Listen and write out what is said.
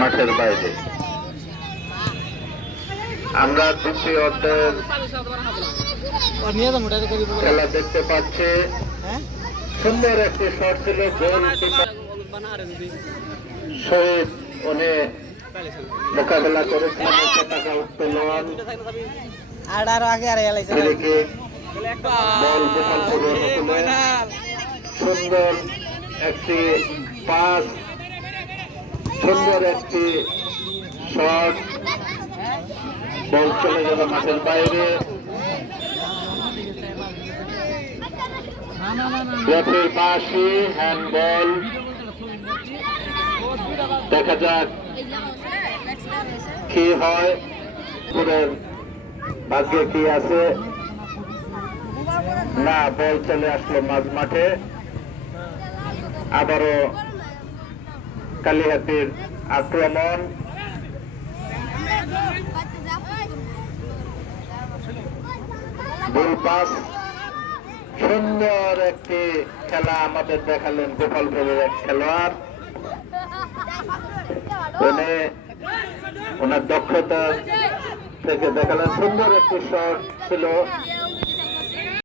মাঠের বাইরে। আমরা দ্বিতীয় অর্ধের খেলা দেখতে পাচ্ছি। সুন্দর একটি শট ছিল, গোল শহীদ উনি মোকাবেলা করেছিলেন, পতাকা উত্তোলন। আর আর আগে আর সুন্দর একটি পাস সুন্দর একটি শট। বল চলে গেল মাঠের বাইরে। রেফের বাসি হ্যান্ডবল। দেখা যাক কি হয়। পুরের ভাগ্যে কি আছে। না, বল চলে আসলো মাঝ মাঠে। আবারও কালীহাতির আক্রমণ। সুন্দর একটি খেলা আমাদের দেখালেন গোপালপুরের এক খেলোয়াড়। ওনার দক্ষতা থেকে দেখালেন। সুন্দর একটি শট ছিল।